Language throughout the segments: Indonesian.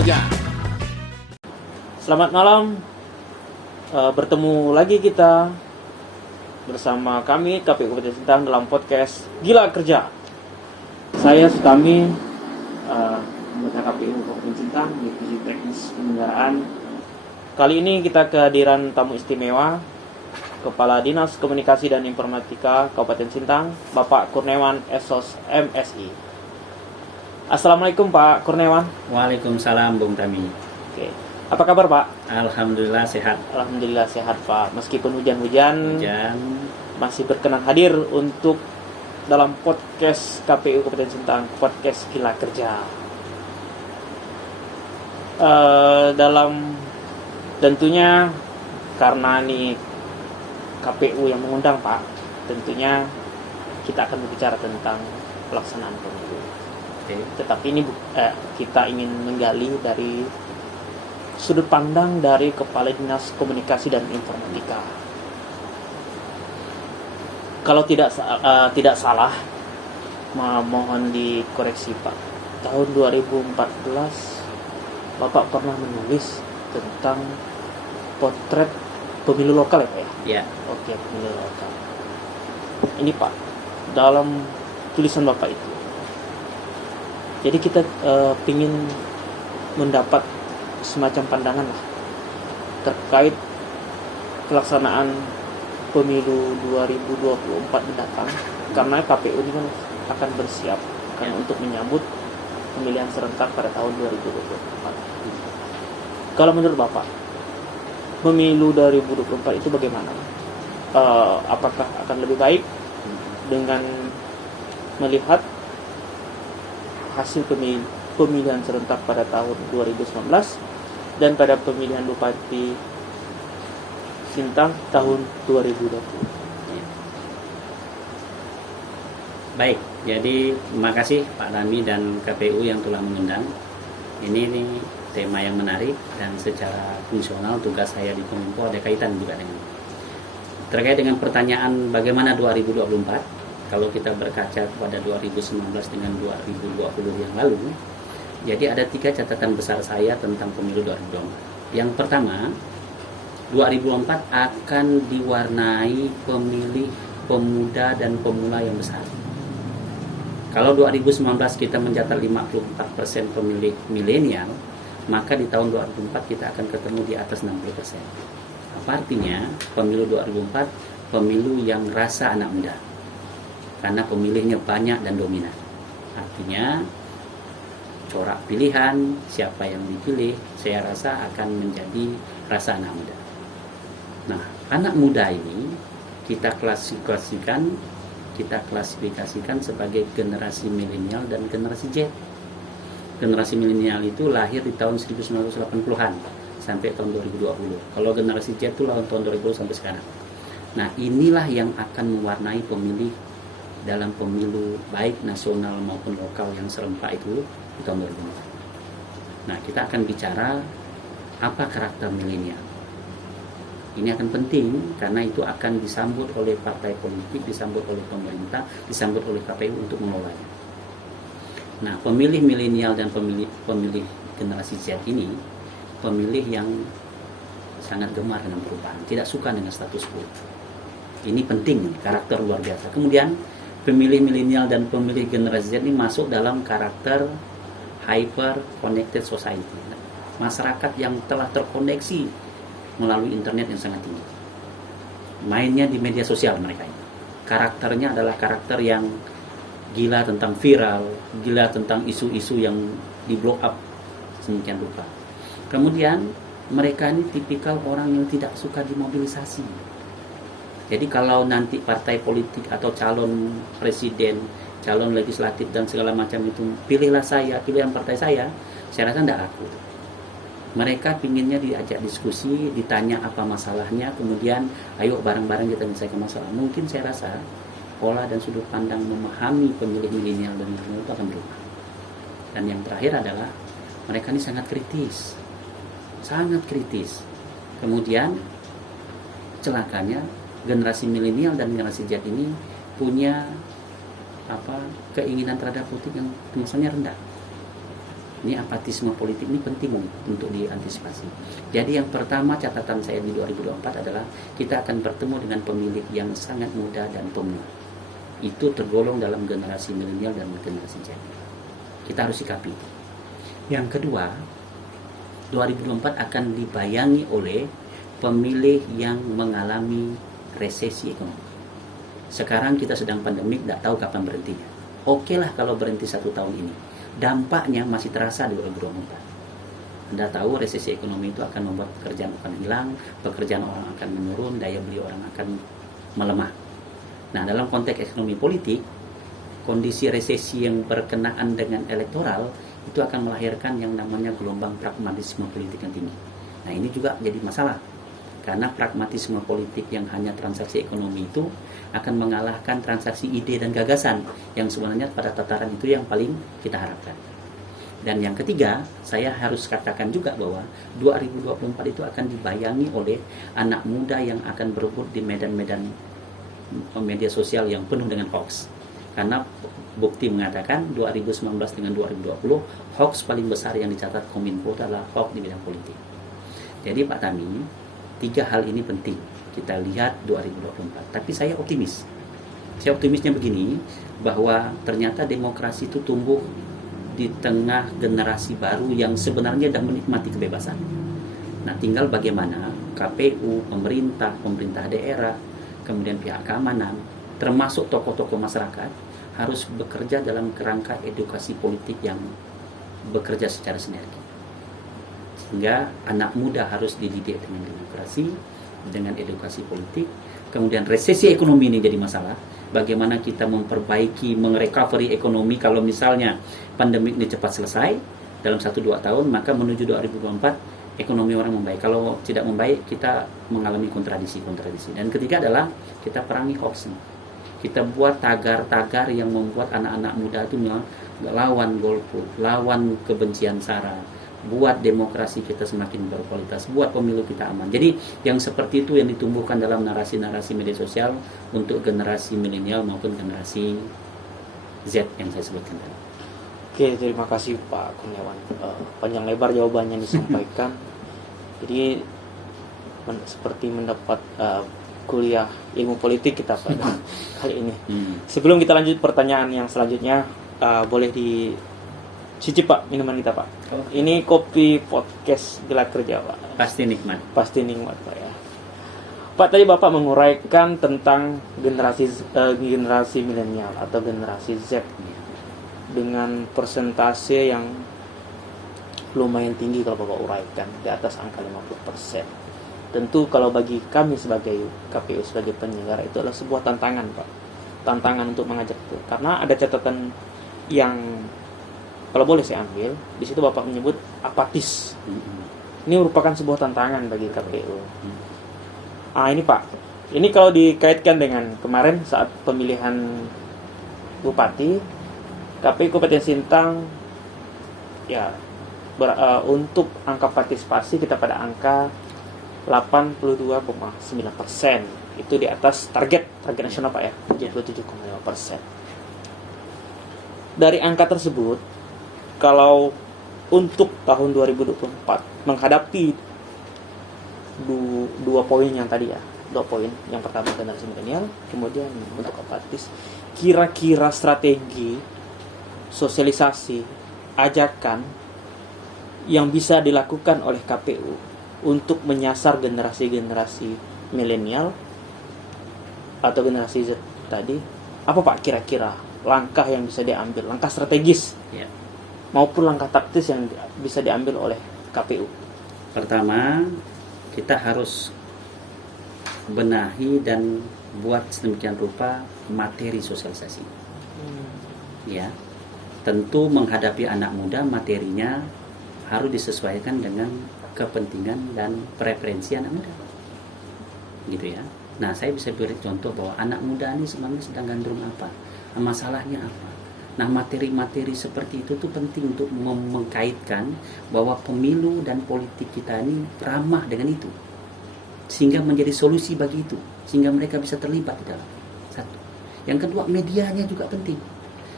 Yoga. Selamat malam, bertemu lagi kita bersama kami KPU Kabupaten Sintang dalam podcast Gila Kerja. Saya Sutami, anggota KPU Kabupaten Sintang, Divisi Teknis Penyelenggaraan. Kali ini kita kehadiran tamu istimewa, Kepala Dinas Komunikasi dan Informatika Kabupaten Sintang, Bapak Kurniawan Esos MSI. Assalamualaikum Pak Kurniawan. Waalaikumsalam Bung Tami. Oke. Apa kabar Pak? Alhamdulillah sehat. Alhamdulillah sehat Pak. Meskipun hujan-hujan, masih berkenan hadir untuk dalam podcast KPU Kabupaten Sintang, podcast Gila Kerja. Dalam tentunya karena ini KPU yang mengundang Pak, tentunya kita akan berbicara tentang pelaksanaan pemilu. Tetapi ini kita ingin menggali dari sudut pandang dari Kepala Dinas Komunikasi dan Informatika. Kalau tidak salah, mohon dikoreksi Pak. Tahun 2014 Bapak pernah menulis tentang potret pemilu lokal ya Pak ya? Iya. Oke, pemilu lokal. Ini Pak, dalam tulisan Bapak itu. Jadi kita ingin mendapat semacam pandangan lah terkait pelaksanaan pemilu 2024 mendatang, karena KPU ini kan akan bersiap untuk menyambut pemilihan serentak pada tahun 2024. Kalau menurut Bapak, pemilu 2024 itu bagaimana? Apakah akan lebih baik dengan melihat hasil pemilihan serentak pada tahun 2019 dan pada pemilihan Bupati Sintang tahun 2020. Baik, jadi terima kasih Pak Rami dan KPU yang telah mengundang. Ini tema yang menarik dan secara fungsional tugas saya di Kominfo ada kaitan juga dengan terkait dengan pertanyaan bagaimana 2024. Kalau kita berkaca pada 2019 dengan 2020 yang lalu, jadi ada 3 catatan besar saya tentang pemilu 2024. Yang pertama, 2024 akan diwarnai pemilih pemuda dan pemula yang besar. Kalau 2019 kita mencatat 54% pemilih milenial, maka di tahun 2024 kita akan ketemu di atas 60%. Apa artinya? Pemilu 2024 pemilu yang rasa anak muda, karena pemilihnya banyak dan dominan. Artinya corak pilihan siapa yang dipilih saya rasa akan menjadi rasa anak muda. Nah, anak muda ini kita klasifikasikan sebagai generasi milenial dan generasi Z. Generasi milenial itu lahir di tahun 1980-an sampai tahun 2020. Kalau generasi Z itu lahir tahun 2000 sampai sekarang. Nah, inilah yang akan mewarnai pemilih dalam pemilu baik nasional maupun lokal yang serempak itu di tahun 2024. Nah, kita akan bicara apa karakter milenial. Ini akan penting karena itu akan disambut oleh partai politik, disambut oleh pemerintah, disambut oleh KPU untuk mengelolanya. Nah, pemilih milenial dan pemilih generasi Z ini pemilih yang sangat gemar dengan perubahan, tidak suka dengan status quo. Ini penting, karakter luar biasa. Kemudian pemilih milenial dan pemilih generasi Z ini masuk dalam karakter hyper connected society, masyarakat yang telah terkoneksi melalui internet yang sangat tinggi. Mainnya di media sosial mereka ini. Karakternya adalah karakter yang gila tentang viral, gila tentang isu-isu yang di blow up sedemikian rupa. Kemudian mereka ini tipikal orang yang tidak suka dimobilisasi. Jadi kalau nanti partai politik atau calon presiden, calon legislatif dan segala macam itu, pilihlah saya, pilihan partai saya rasa tidak laku. Mereka pinginnya diajak diskusi, ditanya apa masalahnya, kemudian ayo bareng-bareng kita menyelesaikan masalah. Mungkin saya rasa pola dan sudut pandang memahami pemilih milenial dan milenial itu akan berubah. Dan yang terakhir adalah mereka ini sangat kritis. Kemudian celakanya generasi milenial dan generasi Z ini punya keinginan terhadap politik yang misalnya rendah. Ini apatisme politik ini penting untuk diantisipasi. Jadi yang pertama catatan saya di 2024 adalah kita akan bertemu dengan pemilih yang sangat muda dan pemula. Itu tergolong dalam generasi milenial dan generasi Z. Kita harus sikapi. Yang kedua, 2024 akan dibayangi oleh pemilih yang mengalami resesi ekonomi. Sekarang kita sedang pandemik, tidak tahu kapan berhentinya. Oke lah kalau berhenti 1 tahun ini. Dampaknya masih terasa di 2024. Anda tahu resesi ekonomi itu akan membuat pekerjaan akan hilang, pekerjaan orang akan menurun, daya beli orang akan melemah. Nah, dalam konteks ekonomi politik, kondisi resesi yang berkenaan dengan elektoral itu akan melahirkan yang namanya gelombang pragmatisme politik yang tinggi. Nah, ini juga jadi masalah. Karena pragmatisme politik yang hanya transaksi ekonomi itu akan mengalahkan transaksi ide dan gagasan yang sebenarnya pada tataran itu yang paling kita harapkan. Dan yang ketiga, saya harus katakan juga bahwa 2024 itu akan dibayangi oleh anak muda yang akan berebut di medan-medan media sosial yang penuh dengan hoax. Karena bukti mengatakan 2019 dengan 2020 hoax paling besar yang dicatat Kominfo adalah hoax di bidang politik. Jadi Pak Tami, 3 hal ini penting kita lihat 2024. Tapi saya optimis. Saya optimisnya begini, bahwa ternyata demokrasi itu tumbuh di tengah generasi baru yang sebenarnya sudah menikmati kebebasan. Nah, tinggal bagaimana KPU, pemerintah daerah, kemudian pihak keamanan, termasuk tokoh-tokoh masyarakat harus bekerja dalam kerangka edukasi politik yang bekerja secara sinergi. Sehingga anak muda harus dididik dengan demokrasi, dengan edukasi politik. Kemudian resesi ekonomi ini jadi masalah. Bagaimana kita memperbaiki, merecovery ekonomi kalau misalnya pandemi ini cepat selesai dalam 1-2 tahun, maka menuju 2024 ekonomi orang membaik. Kalau tidak membaik, kita mengalami kontradiksi. Dan ketiga adalah kita perangi hoax. Kita buat tagar-tagar yang membuat anak-anak muda itu lawan golput, lawan kebencian SARA, buat demokrasi kita semakin berkualitas, buat pemilu kita aman. Jadi yang seperti itu yang ditumbuhkan dalam narasi-narasi media sosial untuk generasi milenial maupun generasi Z yang saya sebutkan tadi. Oke, terima kasih Pak Kurniawan. Panjang lebar jawabannya disampaikan. Jadi seperti mendapat kuliah ilmu politik kita pada kali ini. Sebelum kita lanjut pertanyaan yang selanjutnya, boleh dicicip Pak minuman kita Pak. Ini kopi podcast Gila Kerja Pak. Pasti nikmat. Pasti nikmat Pak ya. Pak, tadi Bapak menguraikan tentang generasi milenial atau generasi Z dengan persentase yang lumayan tinggi kalau Bapak uraikan, di atas angka 50%. Tentu kalau bagi kami sebagai KPU, sebagai penyelenggara, itu adalah sebuah tantangan Pak. Tantangan untuk mengajak itu. Karena ada catatan yang kalau boleh saya ambil, di situ Bapak menyebut apatis. Ini merupakan sebuah tantangan bagi KPU. Ini Pak, ini kalau dikaitkan dengan kemarin saat pemilihan Bupati, KPU Kabupaten Sintang, ya untuk angka partisipasi kita pada angka 82,9%. Itu di atas target nasional Pak ya, 77,5%. Dari angka tersebut, kalau untuk tahun 2024 menghadapi dua poin yang tadi ya, 2 poin, yang pertama generasi milenial, kemudian untuk apatis, kira-kira strategi sosialisasi ajakan yang bisa dilakukan oleh KPU untuk menyasar generasi-generasi milenial atau generasi Z tadi, apa Pak kira-kira langkah yang bisa diambil, langkah strategis maupun langkah taktis yang bisa diambil oleh KPU? Pertama, Kita harus benahi dan buat sedemikian rupa materi sosialisasi. Ya, tentu menghadapi anak muda, materinya harus disesuaikan dengan kepentingan dan preferensi anak muda, gitu ya. Nah, saya bisa beri contoh bahwa anak muda ini sebenarnya sedang gandrung apa, masalahnya apa. Nah, materi-materi seperti itu tuh penting untuk mengkaitkan bahwa pemilu dan politik kita ini ramah dengan itu, sehingga menjadi solusi bagi itu, sehingga mereka bisa terlibat di dalam. Satu. Yang kedua, medianya juga penting.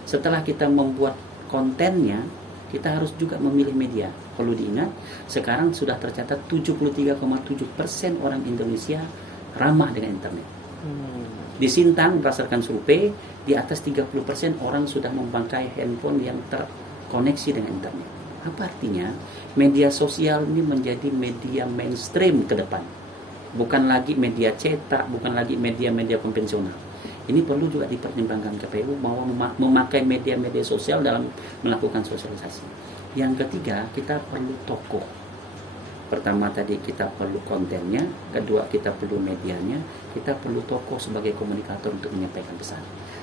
Setelah kita membuat kontennya, kita harus juga memilih media. Perlu diingat, sekarang sudah tercatat 73,7% orang Indonesia ramah dengan internet. Di Sintang berdasarkan survei, di atas 30% orang sudah memakai handphone yang terkoneksi dengan internet. Apa artinya? Media sosial ini menjadi media mainstream ke depan. Bukan lagi media cetak, bukan lagi media-media konvensional. Ini perlu juga dipertimbangkan KPU bahwa memakai media-media sosial dalam melakukan sosialisasi. Yang ketiga, kita perlu tokoh. Pertama tadi kita perlu kontennya, kedua kita perlu medianya, kita perlu tokoh sebagai komunikator untuk menyampaikan pesan.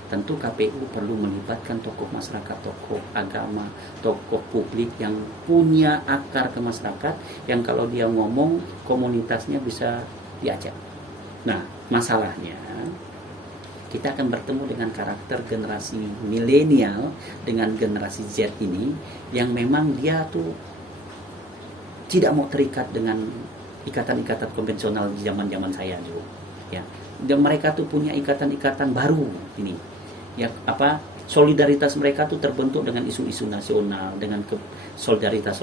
Tentu KPU perlu melibatkan tokoh masyarakat, tokoh agama, tokoh publik yang punya akar ke masyarakat, yang kalau dia ngomong komunitasnya bisa diajak. Nah, masalahnya kita akan bertemu dengan karakter generasi milenial dengan generasi Z ini yang memang dia tuh tidak mau terikat dengan ikatan-ikatan konvensional di zaman-zaman saya dulu, ya. Dan mereka tuh punya ikatan-ikatan baru ini. Ya, solidaritas mereka tuh terbentuk dengan isu-isu nasional, dengan solidaritas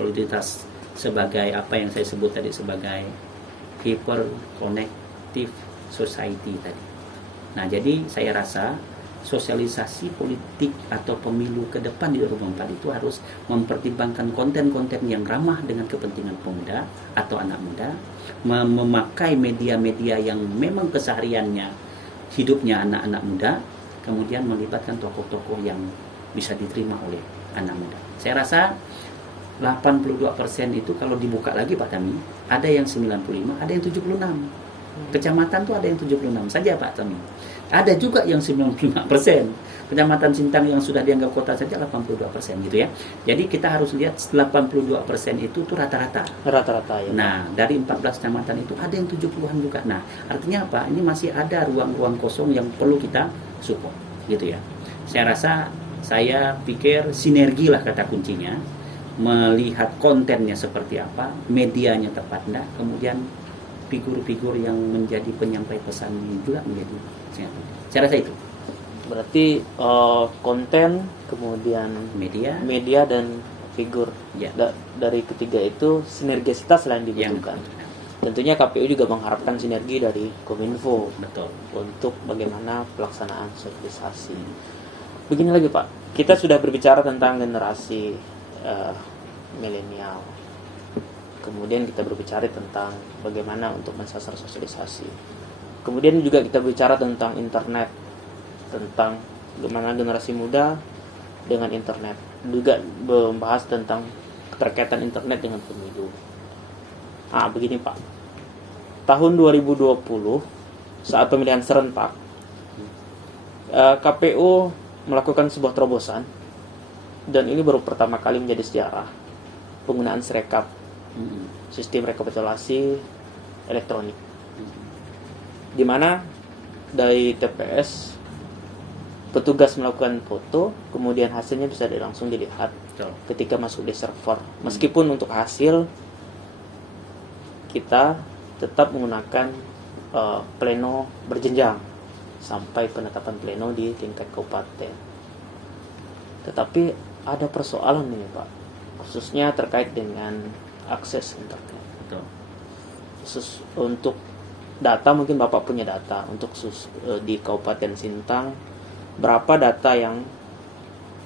sebagai apa yang saya sebut tadi sebagai hyper connective society tadi. Nah, jadi saya rasa sosialisasi politik atau pemilu ke depan di 2024 itu harus mempertimbangkan konten-konten yang ramah dengan kepentingan pemuda atau anak muda, memakai media-media yang memang kesehariannya hidupnya anak-anak muda, kemudian melibatkan tokoh-tokoh yang bisa diterima oleh anak muda. Saya rasa 82% itu kalau dibuka lagi Pak Tami, ada yang 95, ada yang 76. Kecamatan tuh ada yang 76 saja Pak Tami. Ada juga yang 95%. Kecamatan Sintang yang sudah dianggap kota saja 82% gitu ya. Jadi kita harus lihat 82% itu tuh rata-rata. Rata-rata ya. Nah, dari 14 kecamatan itu ada yang 70-an juga. Nah, artinya apa? Ini masih ada ruang-ruang kosong yang perlu kita support gitu ya. Saya pikir sinergi lah kata kuncinya. Melihat kontennya seperti apa, medianya tepat enggak, kemudian figur-figur yang menjadi penyampai pesan juga menjadi saya rasa itu. Berarti konten, kemudian media dan figur ya. Dari ketiga itu sinergisitas yang dibutuhkan. Tentunya KPU juga mengharapkan sinergi dari Kominfo. Betul. Untuk bagaimana pelaksanaan sosialisasi. Begini lagi Pak, kita sudah berbicara tentang generasi milenial. Kemudian kita berbicara tentang bagaimana untuk mensasar sosialisasi. Kemudian juga kita bicara tentang internet, tentang bagaimana generasi muda dengan internet. Juga membahas tentang keterkaitan internet dengan pemilu. Nah, begini Pak. Tahun 2020 saat pemilihan serentak, KPU melakukan sebuah terobosan, dan ini baru pertama kali menjadi sejarah, penggunaan Srekap, sistem rekapitulasi elektronik, di mana dari TPS petugas melakukan foto, kemudian hasilnya bisa langsung dilihat ketika masuk di server. Meskipun untuk hasil kita tetap menggunakan pleno berjenjang sampai penetapan pleno di tingkat kabupaten. Tetapi ada persoalan nih Pak, khususnya terkait dengan akses internet. Khusus untuk data, mungkin Bapak punya data untuk di Kabupaten Sintang, berapa data yang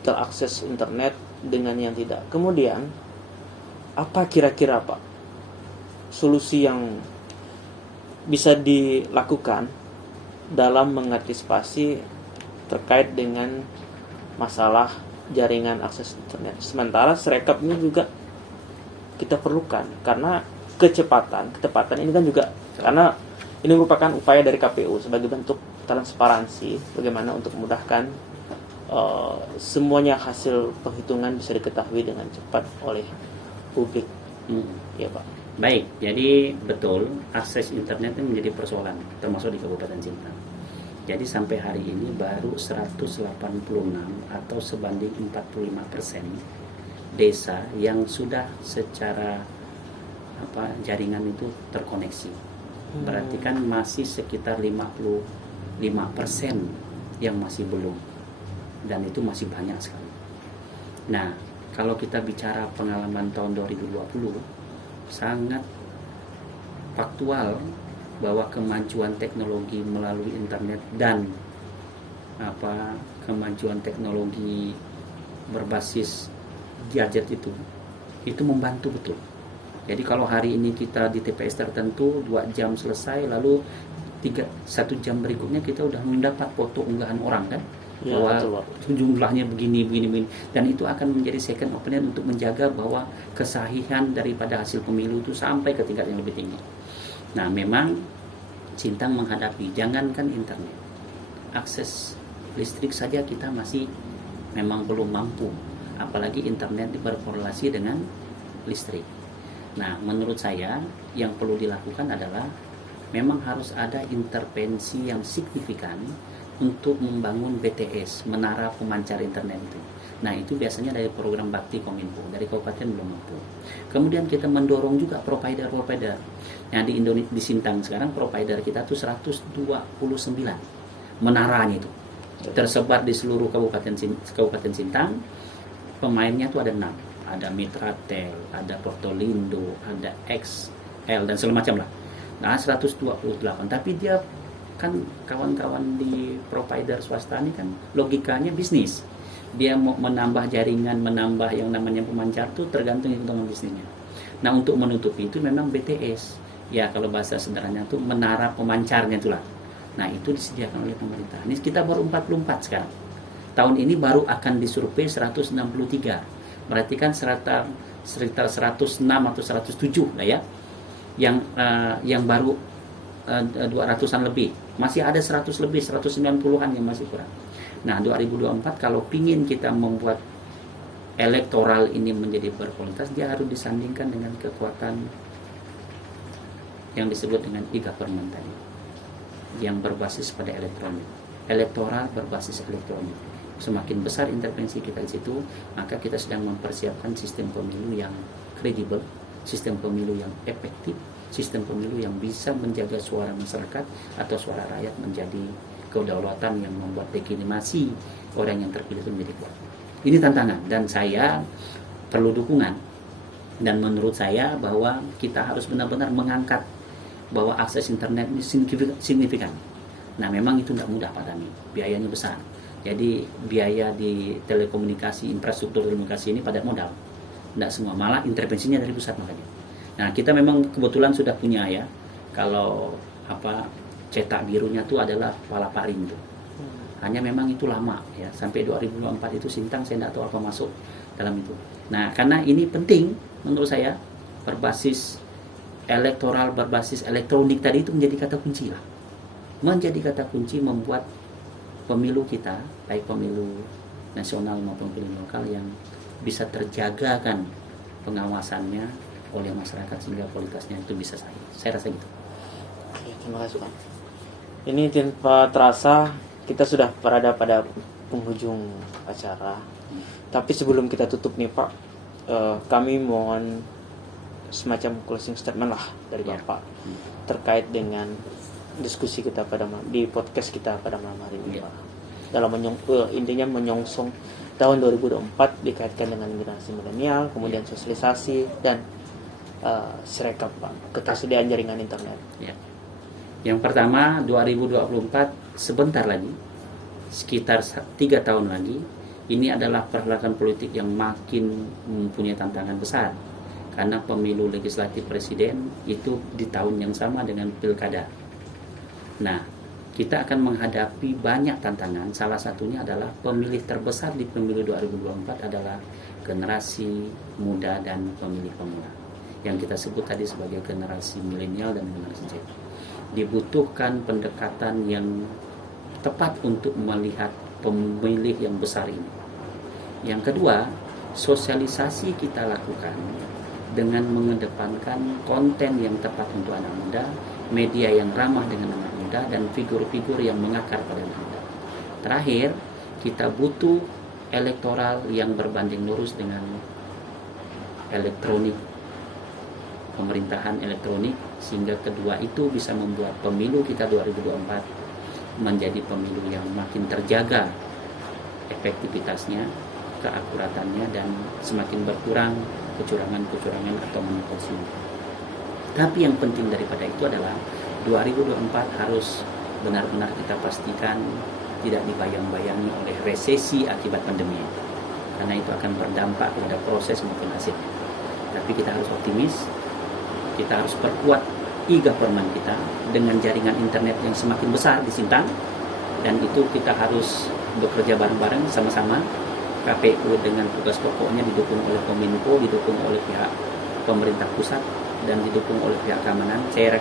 terakses internet dengan yang tidak. Kemudian apa kira-kira Pak solusi yang bisa dilakukan dalam mengantisipasi terkait dengan masalah jaringan akses internet. Sementara Srekap ini juga kita perlukan karena ketepatan ini kan juga karena ini merupakan upaya dari KPU sebagai bentuk transparansi, bagaimana untuk memudahkan semuanya hasil penghitungan bisa diketahui dengan cepat oleh publik. Ya Pak. Baik, jadi betul akses internet ini menjadi persoalan termasuk di Kabupaten Sintang. Jadi sampai hari ini baru 186 atau sebanding 45% desa yang sudah secara jaringan itu terkoneksi. Berarti kan masih sekitar 55% yang masih belum, dan itu masih banyak sekali. Nah, kalau kita bicara pengalaman tahun 2020 sangat faktual bahwa kemajuan teknologi melalui internet dan kemajuan teknologi berbasis gadget itu membantu betul. Jadi kalau hari ini kita di TPS tertentu 2 jam selesai, lalu 1 jam berikutnya kita udah mendapat foto unggahan orang kan, Ya, bahwa jumlahnya begini, dan itu akan menjadi second opinion untuk menjaga bahwa kesahihan daripada hasil pemilu itu sampai ke tingkat yang lebih tinggi. Nah, memang Sintang menghadapi, jangankan internet, akses listrik saja kita masih memang belum mampu, apalagi internet berkorelasi dengan listrik. Nah, menurut saya yang perlu dilakukan adalah memang harus ada intervensi yang signifikan untuk membangun BTS, menara pemancar internet itu. Nah, itu biasanya dari program Bakti Kominfo, dari kabupaten belum mampu. Kemudian kita mendorong juga provider-provider. Nah, di Indonesia, di Sintang sekarang provider kita tuh 129 menaranya itu. Tersebar di seluruh Kabupaten Sintang. Pemainnya tuh ada 6. Ada Mitratel, ada Portolindo, ada XL dan segala macam lah. Nah, 128. Tapi dia kan kawan-kawan di provider swasta ini kan logikanya bisnis. Dia mau menambah jaringan, menambah yang namanya pemancar tuh tergantung hitungan bisnisnya. Nah, untuk menutupi itu memang BTS. Ya, kalau bahasa sederhananya tuh menara pemancarnya itulah. Nah, itu disediakan oleh pemerintah. Ini kita baru 44 sekarang. Tahun ini baru akan disurvei 163. Berarti kan sekitar 106 atau 107 lah ya. Yang baru 200-an lebih. Masih ada 100 lebih, 190-an yang masih kurang. Nah, 2024 kalau pingin kita membuat elektoral ini menjadi berkualitas, dia harus disandingkan dengan kekuatan yang disebut dengan e-government tadi, yang berbasis pada elektronik. Elektoral berbasis elektronik. Semakin besar intervensi kita di situ, maka kita sedang mempersiapkan sistem pemilu yang kredibel, sistem pemilu yang efektif, sistem pemilu yang bisa menjaga suara masyarakat atau suara rakyat menjadi kedaulatan yang membuat legitimasi orang yang terpilih itu menjadi kuat. Ini tantangan dan saya perlu dukungan. Dan menurut saya bahwa kita harus benar-benar mengangkat bahwa akses internet ini signifikan. Nah, memang itu tidak mudah Pak Dani, biayanya besar. Jadi biaya di telekomunikasi, infrastruktur telekomunikasi ini padat modal. Tidak semua, malah intervensinya dari pusat makanya. Nah, kita memang kebetulan sudah punya ya. Kalau cetak birunya itu adalah Palaparing itu. Hanya memang itu lama ya, sampai 2024 itu Sintang saya tidak tahu apa masuk dalam itu. Nah, karena ini penting menurut saya, berbasis elektoral, berbasis elektronik tadi itu menjadi kata kunci lah. Menjadi kata kunci membuat pemilu kita, baik pemilu nasional maupun pemilu lokal yang bisa terjaga kan pengawasannya oleh masyarakat sehingga kualitasnya itu bisa saya rasa gitu. Oke, terima kasih Pak. Ini tanpa terasa kita sudah berada pada penghujung acara. Tapi sebelum kita tutup nih Pak, kami mohon semacam closing statement lah dari Bapak terkait dengan diskusi kita di podcast kita pada malam hari ini Pak. Dalam intinya menyongsong tahun 2024 dikaitkan dengan generasi milenial, kemudian sosialisasi dan sirekap Pak, ketersediaan jaringan internet. Ya. Yang pertama 2024 sebentar lagi, sekitar 3 tahun lagi, ini adalah perhelatan politik yang makin mempunyai tantangan besar karena pemilu legislatif presiden itu di tahun yang sama dengan pilkada. Nah, kita akan menghadapi banyak tantangan. Salah satunya adalah pemilih terbesar di pemilu 2024 adalah generasi muda dan pemilih pemula, yang kita sebut tadi sebagai generasi milenial dan generasi Z. Dibutuhkan pendekatan yang tepat untuk melihat pemilih yang besar ini. Yang kedua, sosialisasi kita lakukan dengan mengedepankan konten yang tepat untuk anak muda, media yang ramah dengan anak muda, dan figur-figur yang mengakar pada anak muda. Terakhir, kita butuh elektoral yang berbanding lurus dengan elektronik, pemerintahan elektronik, sehingga kedua itu bisa membuat pemilu kita 2024 menjadi pemilu yang makin terjaga efektivitasnya, keakuratannya dan semakin berkurang kecurangan-kecurangan atau manipulasi. Tapi yang penting daripada itu adalah 2024 harus benar-benar kita pastikan tidak dibayang-bayangi oleh resesi akibat pandemi, karena itu akan berdampak pada proses maupun hasilnya. Tapi kita harus optimis, kita harus perkuat e-government kita dengan jaringan internet yang semakin besar di Sintang, dan itu kita harus bekerja bareng-bareng sama-sama. KPU dengan tugas pokoknya didukung oleh Kominfo, didukung oleh pihak pemerintah pusat, dan didukung oleh pihak keamanan. Saya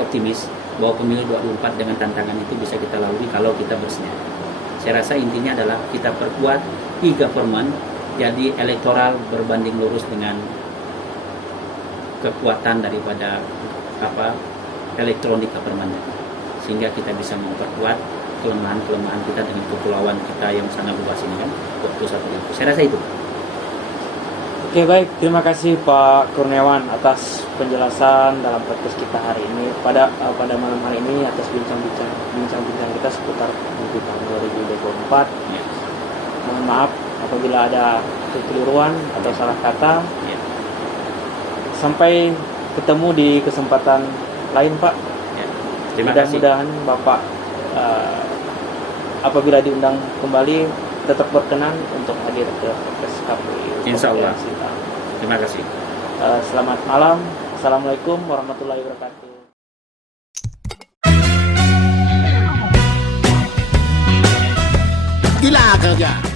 optimis bahwa pemilu 2024 dengan tantangan itu bisa kita lalui kalau kita bersinergi. Saya rasa intinya adalah kita perkuat e-government, jadi elektoral berbanding lurus dengan kekuatan daripada elektronik government, sehingga kita bisa memperkuat kelemahan-kelemahan kita dengan kepulauan kita yang sangat luas ini kan, 21.000. Saya rasa itu. Oke, baik, terima kasih Pak Kurniawan atas penjelasan dalam podcast kita hari ini pada malam hari ini atas bincang-bincang kita seputar pemilu tahun 2024. Ya. Mohon maaf apabila ada kekeliruan atau salah kata. Ya. Sampai ketemu di kesempatan lain, Pak. Ya. Terima kasih. Mudah-mudahan Bapak apabila diundang kembali tetap berkenan untuk hadir ke podcast KPU. Insya Allah. Terima kasih. Selamat malam. Assalamualaikum warahmatullahi wabarakatuh. Gila kerja.